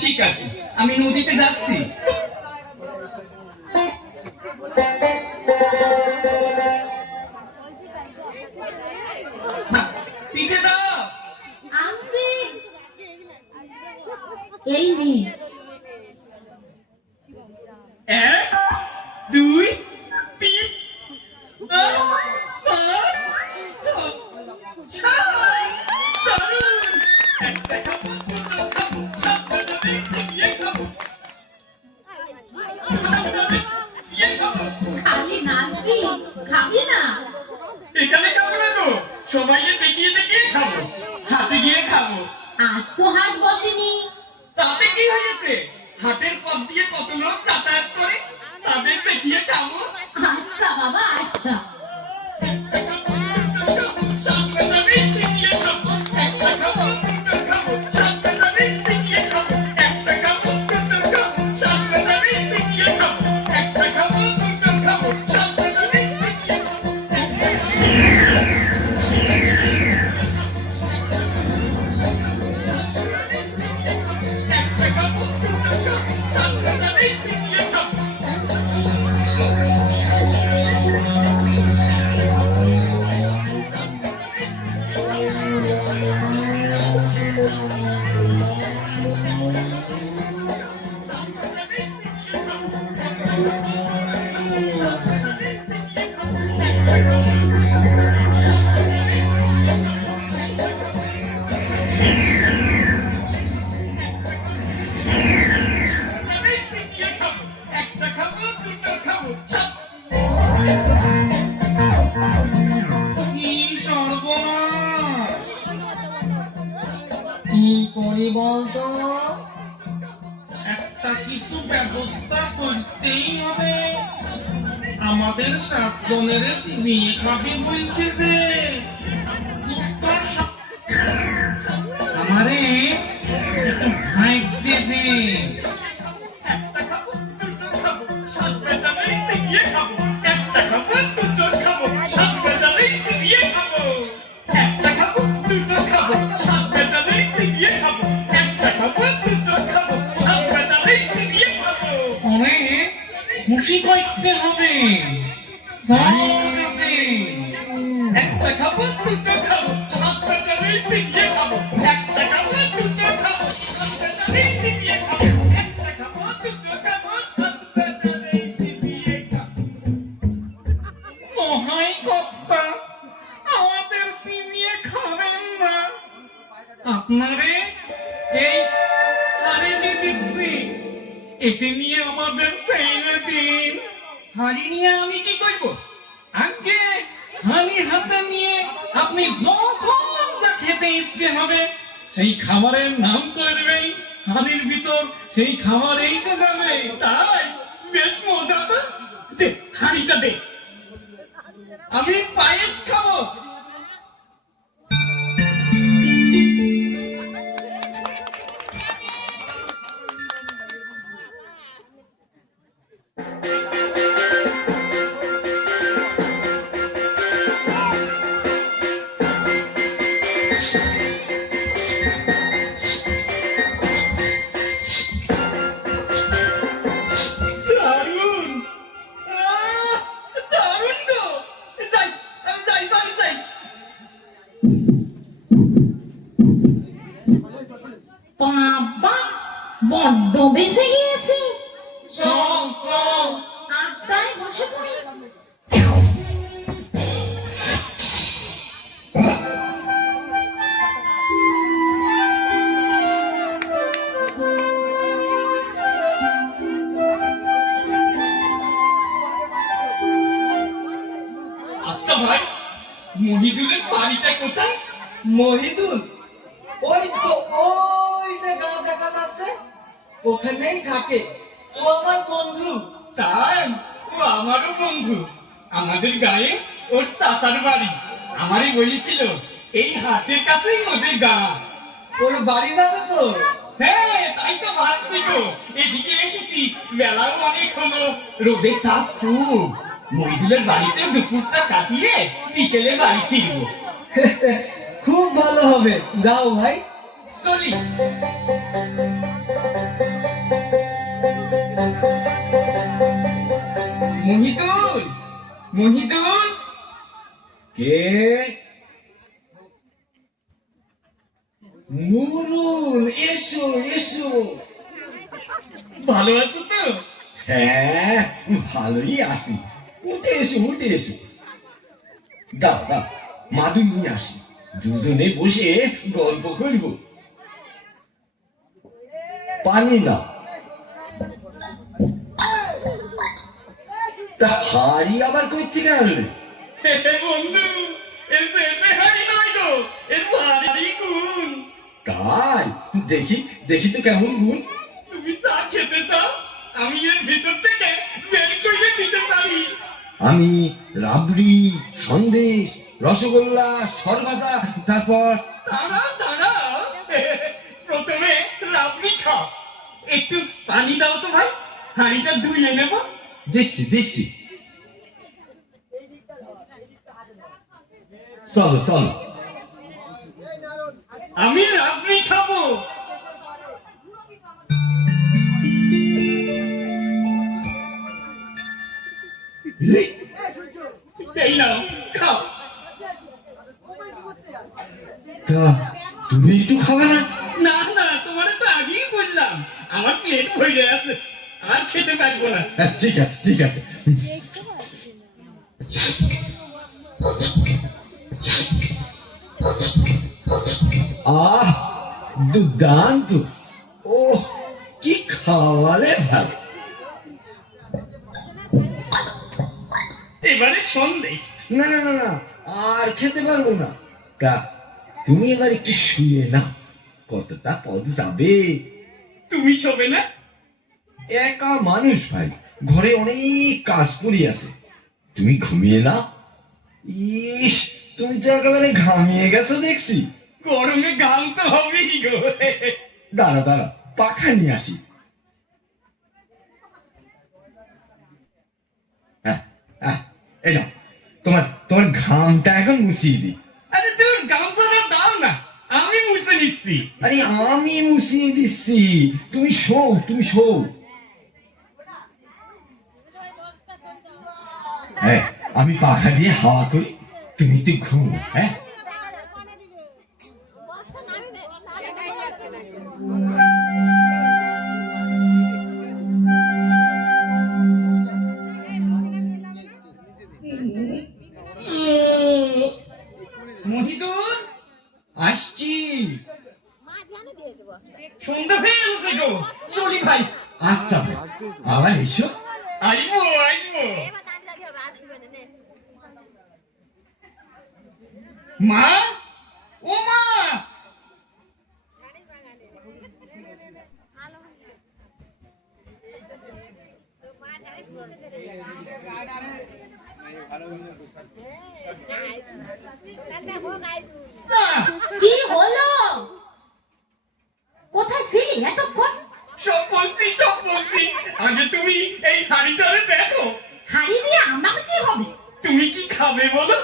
ঠিক আছে, আমি নদীতে যাচ্ছি। পিঠে দাও। আনছি। এই নি। 1 2 3 4 5 6 দারুণ। একটা খাবো, দুটো খাবো, চারটে যাবে, ইয়ে খাবো, খালি নাচবি, খাবি না? এখানে খাবো না গো, সবাইকে দেখিয়ে দেখিয়ে খাবো, হাতে গিয়ে খাবো। আজ তো হাট বসেনি। তাতে কি হয়েছে? হাটের পথ দিয়ে কত লোক যাতায়াত করে, তাদের দেখিয়ে খাবো। আচ্ছা বাবা, আচ্ছা। আমাদের 7 জনের বিয়ে খাবে বলছে যে আমারে একটু ভাইব দেবে। একটা খাবো, দুটো খাবো, সাতটা যাবে, বিয়ে খাবো। একটা খাবো, দুটো খাবো, সাতটা যাবে, বিয়ে খাবো। একটা খাবো, দুটো খাবো, সাতটা যাবে, বিয়ে খাবো। একটা খাবো, দুটো খাবো, সাতটা যাবে, বিয়ে খাবো। ওরে খুশি করতে হবে। একটা খাবো, দুটো খাবো, সাতটা যাবে, বিয়ে খাবো। একটা খাবো, দুটো খাবো, সাতটা যাবে, বিয়ে খাবো। একটা খাবো, দুটো খাবো, সাতটা যাবে, বিয়ে খাবো। দোহাই কর্তা, আমাদের সিমিয়ে খাবেন না। আপনারে এই হাড়িটি দিচ্ছি, এটি নিয়ে আমাদের ছেড়ে দিন। হাড়ি নিয়ে আমি কি করবো? আগে হানি হাতে নিয়ে আপনি যখন যা খেতে ইচ্ছে হবে সেই খাবারের নাম করবেন, হাড়ির ভিতর সেই খাবার এসে যাবে। তাই বেশ মজা তো। দে হাড়িটা দে, আমি পায়েস খাবো। দারুণ, দারুণ তো। যাই, আমি যাই, বাড়ি যাই। বাবা, বড্ড বেঁচে গিয়েছি। চল চল। আড্ডায় বসে পড়ি। আচ্ছা ভাই, মহিদুলের বাড়িটা কোথায়? মহিদুল ওই তো, ওই যে গাঁ দেখা যাচ্ছে ওখানেই থাকে। ও আমার বন্ধু। তাই? ও আমারও বন্ধু। আমাদের গায়ে ওর চাচার বাড়ি। আমারই বলেছিল এই হাটের কাছেই ওদের গা। ওর বাড়ি যাবে তো? হ্যাঁ, তাই তো ভাবছি গো। এদিকে এসেছি, বেলাও অনেক হলো, রোদের তাপ খুব। মহিদুলের বাড়িতে দুপুরটা কাটিয়ে বিকেলে বাড়ি ফিরবো। খুব ভালো হবে, যাও ভাই। চলি। মহিদুল, মহিদুল, কে? নুরুল, এসো এসো। ভালো আছো তো? হ্যাঁ, ভালোই আছি। উঠে এসো উঠে এসো। দাও দাও, মাদুর নিয়ে আসি, দুজনে বসে গল্প করব। পানি না, তা হাড়ি আবার কই থেকে আনলে? হে হে বন্ধু, এসে এসে হারি নয় গো, এর ভারী গুণ। তাই? দেখি দেখি তো কেমন গুণ। তুমি চা খেতে চাও? আমি এর ভিতর থেকে বের করে দিতে পারি। আমি রাবড়ি, সন্দেশ, রসগোল্লা, সরভাজা, তারপর দাঁড়াও দাঁড়াও, প্রথমে রাবড়ি খাও। একটু পানি দাও তো ভাই, হাঁড়িটা ধুয়ে নেব। দিচ্ছি দিচ্ছি। চলো চলো। আমি রাবড়ি খাবো। এই, এই নাও, খাও। তা তুমি একটু খাবে না? না না, তোমার তো আগেই বললাম আমার প্লেট ভরে আছে, আর খেতে পারবো না। হ্যাঁ, ঠিক আছে ঠিক আছে। আহ, দুর্দান্ত। ও কি খাওয়ারে ভাই। এবারে সন্দেশ। না না না না, আর খেতে পারবো না। তা তুমি এবার একটু শুয়ে না, কতটা পথ যাবে। তুমি শোবে না? একা মানুষ ভাই, ঘরে অনেক কাজ পড়ে আছে। তুমি ঘুমিয়ে না। ইস, তুমি তো একেবারে ঘামিয়ে গেছো দেখছি। গরমে ঘাম তো হবেই গো। দাঁড়া দাঁড়া, পাখা নিয়ে আসি। হ্যাঁ, হ্যাঁ, এই নাও, তোমার তোমার ঘামটা এখন মুছিয়ে দিই। আরে তোর গামছাটা দাও না, আমি মুছে নিচ্ছি। আরে আমি মুছিয়ে দিচ্ছি, তুমি শো তুমি শো। হ্যাঁ, আমি পাখা দিয়ে হাওয়া করি, তুমি তো ঘুম। হ্যাঁ, মহিদুল, আসছি। সন্ধ্যা হয়ে গেছে গো, চলি ভাই। আচ্ছা ভাই, আবার এসো। আসবো আসবো। মা, ও মা, কি হলো? কোথায় ছিলি এতক্ষণ? সব বলছি। আগে তুমি এই হাঁড়িটারে দেখো। হাড়ি দিয়ে আমার কি হবে? তুমি কি খাবে বলো?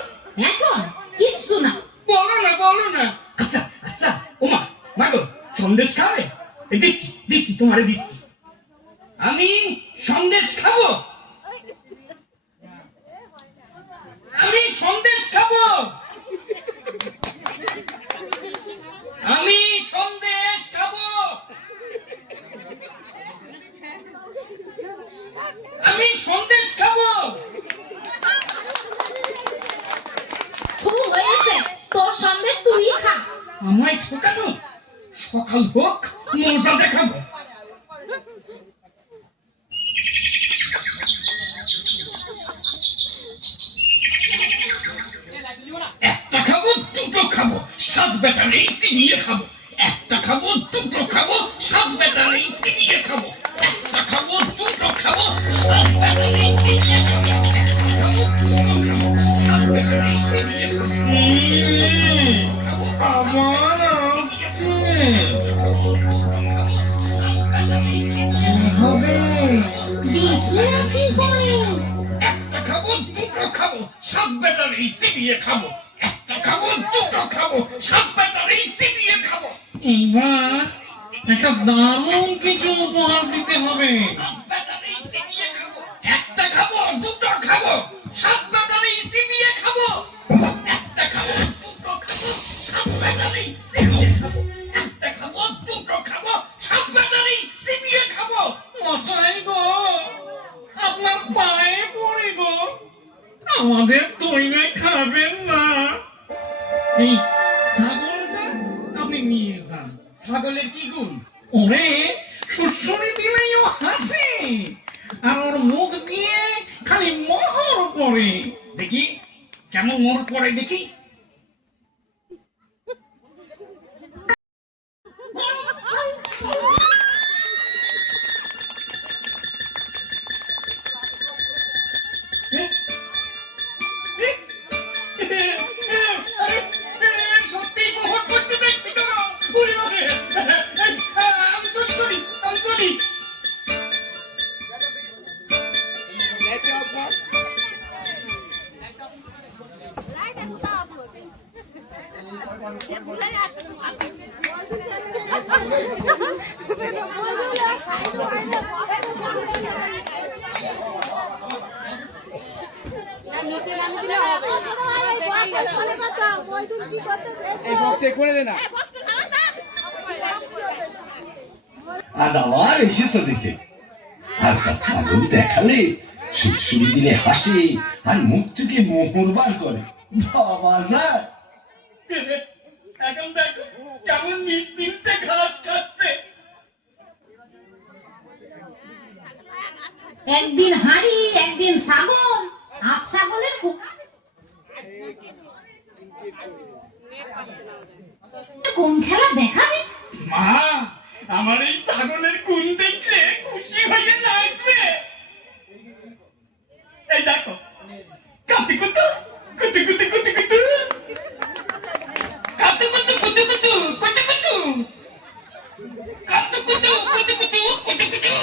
এখন কিচ্ছু না। বলো না। আচ্ছা আচ্ছা, ও মা, মা গো, সন্দেশ খাবে? এই দিচ্ছি তোমারে দিচ্ছি। আমি সন্দেশ খাবো। আমি সন্দেশ খাবো। আমি সন্দেশ খাবো। আমি সন্দেশ খাবো। খুব হয়েছে, তোর সন্দেশ তুই খা। আমায় ঠকানো, সকাল হোক মজা দেখাবো। বেটারেই চিবিয়ে খাবো একটা খাবো দুটো খাবো সাত বেটারেই চিবিয়ে খাবো একটা খাবো দুটো খাবো সাত বেটারেই চিবিয়ে খাবো আমার আসছে হবে দেখি না কি করে। একটা খাবো দুটো খাবো সাত বেটারেই চিবিয়ে খাবো একটা খাবো দুটো খাবো সাত বেটারেই চিবিয়ে খাবো এইবার একটা দারুণ কিছু উপহার দিতে হবে। সাত বেটারেই চিবিয়ে খাবো একটা খাবো দুটো খাবো সাত বেটারেই চিবিয়ে খাবো একটা খাবো দুটো খাবো সাত বেটারেই চিবিয়ে খাবো একটা খাবো দুটো খাবো সাত বেটারেই চিবিয়ে খাবো মশাই গো, আপনার পায়ে পড়ে গো, আমাদের তৈরি খাবেন না। এই ছাগলটা আপনি নিয়ে যান। ছাগলের কি গুণ ওরে সুসুরি দিলেই ও হাসে, আর ওর মুখ দিয়ে খালি মোহর পড়ে। দেখি কেমন মোর পড়ে দেখি সত্যি মোহর পড়ছে দেখছি তো ওরে বাবা আমি সরি আমি সরি আজ আবার এসেছো দেখে, আর তা ছাগল দেখালে সুরসুরি দিলে হাসে আর মুখ থেকে মোহর বার করে। বাবা স্যার, এখন দেখো কেমন নিশ্চিন্তে ঘাস খাচ্ছে একদিন হাঁড়ি একদিন ছাগল, আর ছাগলের কোন খেলা দেখাবে? মা আমার এই ছাগলের গুণ দেখলে খুশি হয়ে নাচবে এই দেখো কাটি কুতু কুতু কুতু কুতু কুতু কাটু কুতু কুতু কুতু কুতু কুতু কাটু কুতু কুতু কুতু কুতু কুতু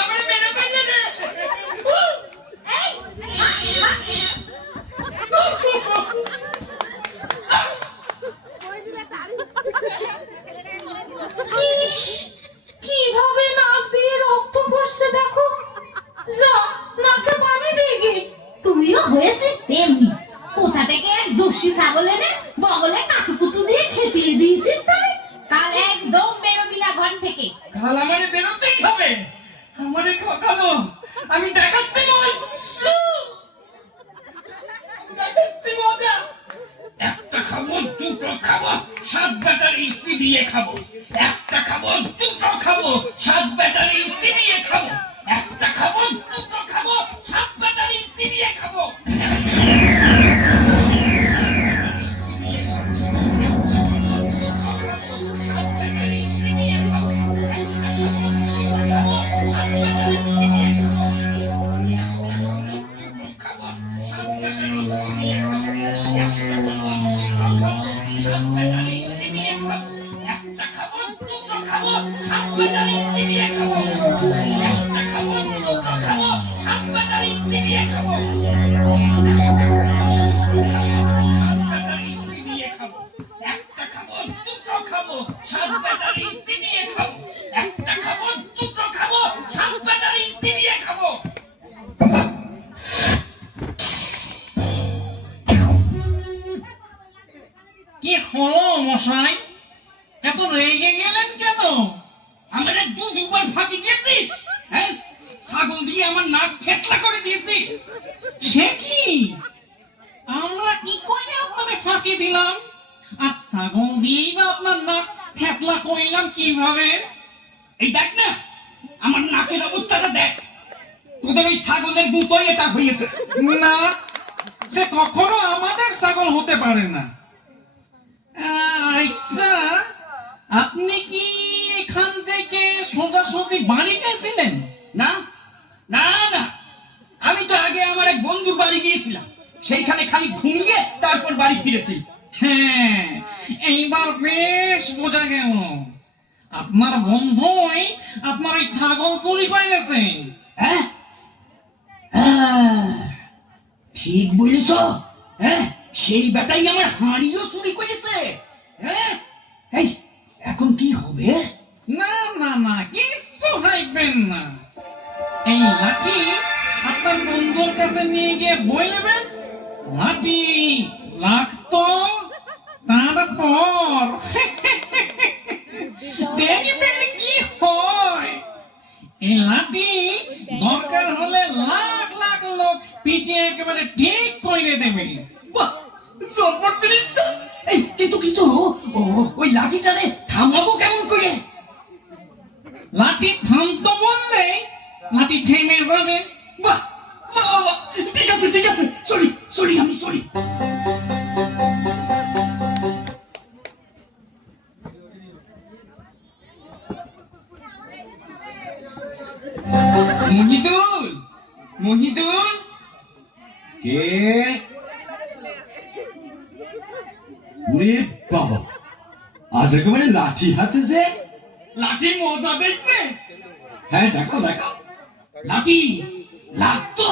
আমার মেরে ফেললে রে ইস, কিভাবে নাক দিয়ে রক্ত পড়ছে দেখো। যা, নাকে পানি দিয়ে গে। তুইও হয়েছিস তেমনি। কোথা থেকে এক দস্যি ছাগল এনে বগলে কাতুকুতু দিয়ে খেপিয়ে দিয়েছিস তাই? কাল একদম বেরোবি না ঘর থেকে। কাল আমারে বেরোতেই হবে আমারে ঠকানো আমি দেখাচ্ছি দেখাচ্ছি মজা একটা খাবো দুটো খাবো সাত ব্যাটারি চিবিয়ে খাবো একটা খাবো দুটো খাবো সাত ব্যাটারি চিবিয়ে খাবো একটা খাবো দুটো খাবো সাত ব্যাটারি চিবিয়ে খাবো একটা খাবো দুটো খাবো সাত ব্যাটারি চিবিয়ে খাবো একটা খাবো দুটো খাবো সাত ব্যাটারি চিবিয়ে খাবো একটা খাবো দুটো খাবো সাত ব্যাটারি চিবিয়ে খাবো একটা খাবো দুটো খাবো সাত ব্যাটারি চিবিয়ে খাবো কি হলো মশাই, এত রেগে গেলেন কেন? আমার দুবার ফাঁকি দিয়েছিস হ্যাঁ ছাগল দিয়ে আমার নাক থেতলা করে দিয়েছিস সে কি, আমরা কি করে আপনাদের ফাঁকি দিলাম? আর ছাগল দিয়েই বা আপনার নাক থেতলা কইলাম কিভাবে? এই দেখ না আমার নাকের অবস্থাটা দেখ, তোদের ওই ছাগলের দুটোই এটা হয়েছে। না, সে কখনো আমাদের ছাগল হতে পারে না। আচ্ছা, আপনি কি এখান থেকে সোজাসুজি বাড়ি গেছিলেন? না না না, আমি তো আগে আমার এক বন্ধুর বাড়ি গিয়েছিলাম, সেইখানে খালি ঘুমিয়ে তারপর বাড়ি ফিরেছি। হ্যাঁ, এইবার বেশ বোঝা গেল আপনার বন্ধুই আপনার ওই ছাগল চুরি করে গেছে। হ্যাঁ হ্যাঁ, ঠিক বলিস। হ্যাঁ, সেই বেটাই আমার হাঁড়িও চুরি করেছে। হ্যাঁ, এই এখন কি হবে? না না না, কিচ্ছু ভাববেন না। এই লাঠি আপনার বন্ধুর কাছে নিয়ে গিয়ে বই নেবেন, লাঠি লাগতো, তারপর দেখবেন কি হয়। এই লাঠি দরকার হলে লাখ লাখ লোক পিটিয়ে একেবারে ঠিক করে দেবে। বাহ, জব্বর জিনিস তো। এই কিন্তু ও ওই লাঠিটারে থামাবো কেমন করে? লাঠি থামতো বললে লাঠি থেমে যাবে। বাহ বাহ বাহ, ঠিক আছে ঠিক আছে, সরি আমি সরি। মহিদুল, মহিদুল, কে? ওরে বাবা, আজ একেবারে লাঠি হাতে যে। লাঠি মজা দেখবে? হ্যাঁ, দেখাও দেখাও। লাঠি লাগতো